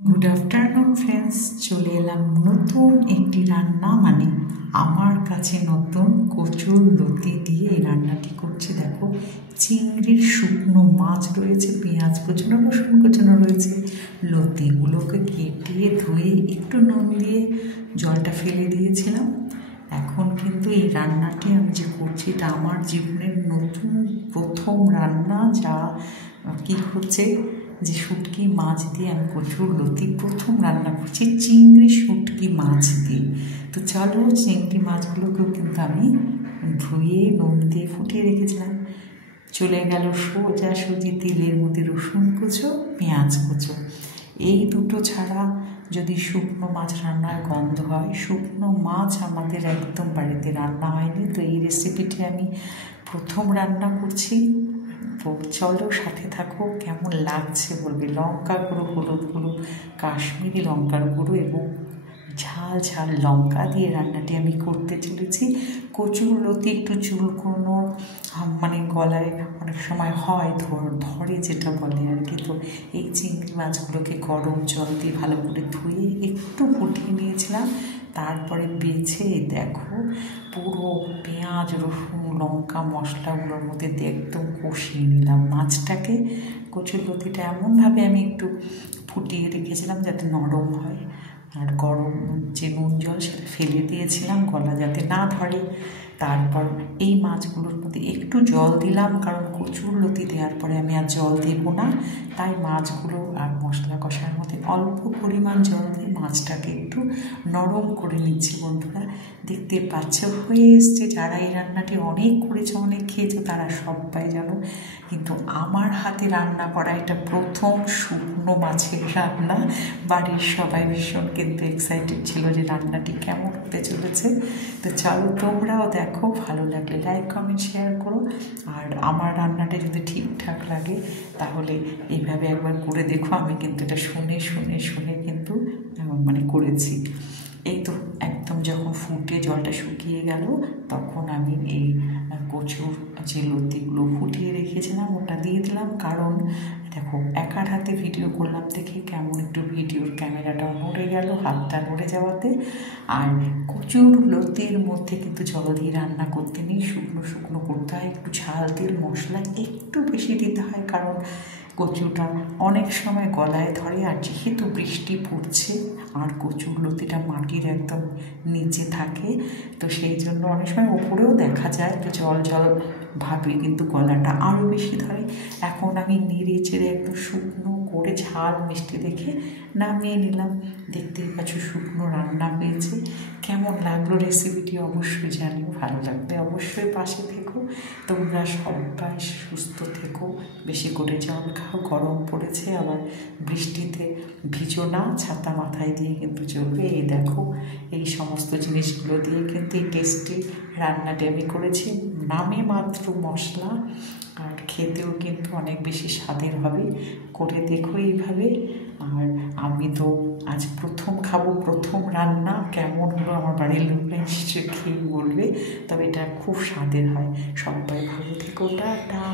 Good afternoon friends, চলে এলাম নতুন একটি রান্না, মানে আমার কাছে নতুন কচুর লতি দিয়ে এই রান্নাটি করছি। দেখো, চিংড়ির শুকনো মাছ রয়েছে, পেঁয়াজ কুচনো, রসুন কুচনো রয়েছে। লতিগুলোকে কেটে ধুয়ে একটু নুন দিয়ে জলটা ফেলে দিয়েছিলাম। এখন কিন্তু এই রান্নাটি আমি যে করছি এটা আমার জীবনের নতুন প্রথম রান্না, যা কি হচ্ছে যে শুটকি মাছ দিয়ে আমি কচুর লতি প্রথম রান্না করছি, চিংড়ি শুটকি মাছ দিয়ে। তো চলো, চিংড়ি মাছগুলোকেও কিন্তু আমি ধুয়ে নুন দিয়ে ফুটিয়ে রেখেছিলাম। চলে গেল সোজাসুজি তেলের মধ্যে রসুন কুচো, পেঁয়াজ কুচো। এই দুটো ছাড়া যদি শুকনো মাছ রান্নার গন্ধ হয়, শুকনো মাছ আমাদের একদম বাড়িতে রান্না হয়নি। তো এই রেসিপিটি আমি প্রথম রান্না করছি। তো চলো, সাথে থাকো, কেমন লাগছে বলবে। লঙ্কা গুঁড়ো, হলুদ গুঁড়ো, কাশ্মীরি লঙ্কার গুঁড়ো এবং ঝাল ঝাল লঙ্কা দিয়ে রান্নাটি আমি করতে চলেছি। কচুর লতি একটু চুলকোনো, মানে গলায় অনেক সময় হয়, ধরে যেটা বলে আর কি। তো এই চিংড়ি মাছগুলোকে গরম জল দিয়ে ভালো করে ধুয়ে একটু ফুটিয়ে নিয়েছিলাম। তারপরে বেছে দেখো, পুরো পেঁয়াজ রসুন লঙ্কা মশলাগুলোর মধ্যে দিয়ে একদম কষিয়ে নিলাম মাছটাকে। কচুর লতিটা এমনভাবে আমি একটু ফুটিয়ে রেখেছিলাম যাতে নরম হয়, আর গরম যে নুন জল সেটা ফেলে দিয়েছিলাম গলা যাতে না ধরে। তারপর এই মাছগুলোর মধ্যে একটু জল দিলাম, কারণ কচুর লতি দেওয়ার পরে আমি আর জল দেব না। তাই মাছগুলো আর মশলা কষার মধ্যে অল্প পরিমাণ জল দিয়ে মাছটাকে একটু নরম করে নিচ্ছি। বন্ধুরা, দেখতে পাচ্ছ হয়ে এসছে। যারা এই রান্নাটি অনেক করেছে, অনেক খেয়েছে, তারা সবাই জানো, কিন্তু আমার হাতে রান্না করা এটা প্রথম শুকনো মাছের রান্না। বাড়ির সবাই ভীষণ কিন্তু এক্সাইটেড ছিল যে রান্নাটি কেমন হতে চলেছে। তো চলো, তোমরাও দেখো, ভালো লাগলে লাইক কমেন্ট শেয়ার করো। আর আমার রান্নাটা যদি ঠিকঠাক লাগে তাহলে এইভাবে একবার করে দেখো। আমি কিন্তু এটা শুনে শুনে শুনে কিন্তু মানে করেছি। এই তো একদম যখন ফুটে জলটা শুকিয়ে গেল, তখন আমি এই কচুর যে লতিগুলো ফুটিয়ে রেখেছিলাম ওটা দিয়ে দিলাম। কারণ দেখো, একার হাতে ভিডিও করলাম দেখে কেমন একটু ভিডিওর ক্যামেরাটাও নড়ে গেল, হাতটা নড়ে যাওয়াতে। আর কচুর লতির মধ্যে কিন্তু জল দিয়ে রান্না করতে নেই, শুকনো শুকনো করতে হয়। একটু ঝাল তেল মশলা একটু বেশি দিতে হয়, কারণ কচুটা অনেক সময় গলায় ধরে। আর যেহেতু বৃষ্টি পড়ছে আর কচুর লতিটা মাটির একদম নিচে থাকে, তো সেই জন্য অনেক সময় ওপরেও দেখা যায় তো জল জল ভাবে, কিন্তু গলাটা আরও বেশি ধরে। এখন আমি নেড়ে চেড়ে একটু শুকনো করে ঝাল মিষ্টি দেখে নামিয়ে নিলাম। দেখতেই পাচ্ছ শুকনো রান্না হয়েছে। কেমন লাগলো রেসিপিটি অবশ্যই জানিও, ভালো লাগবে অবশ্যই পাশে থেকো। তোমরা সবাই সুস্থ থেকো, বেশি করে জল খাও, গরম পড়েছে, আবার বৃষ্টিতে ভিজো না, ছাতা মাথায় দিয়ে কিন্তু চলবে। এই দেখো, এই সমস্ত জিনিসগুলো দিয়ে কিন্তু এই টেস্টি রান্নাটি আমি করেছি। নামে মাত্র মশলা, আর খেতেও কিন্তু অনেক বেশি স্বাদের হবে। করে দেখো এইভাবে। আর আমি তো আজ প্রথম খাবো, প্রথম রান্না। কেমন হলো আমার বাড়ির লোকরা নিশ্চয়ই খেয়ে বলবে, তবে এটা খুব স্বাদের হয়। সবাই ভালো থেকো, টাটা।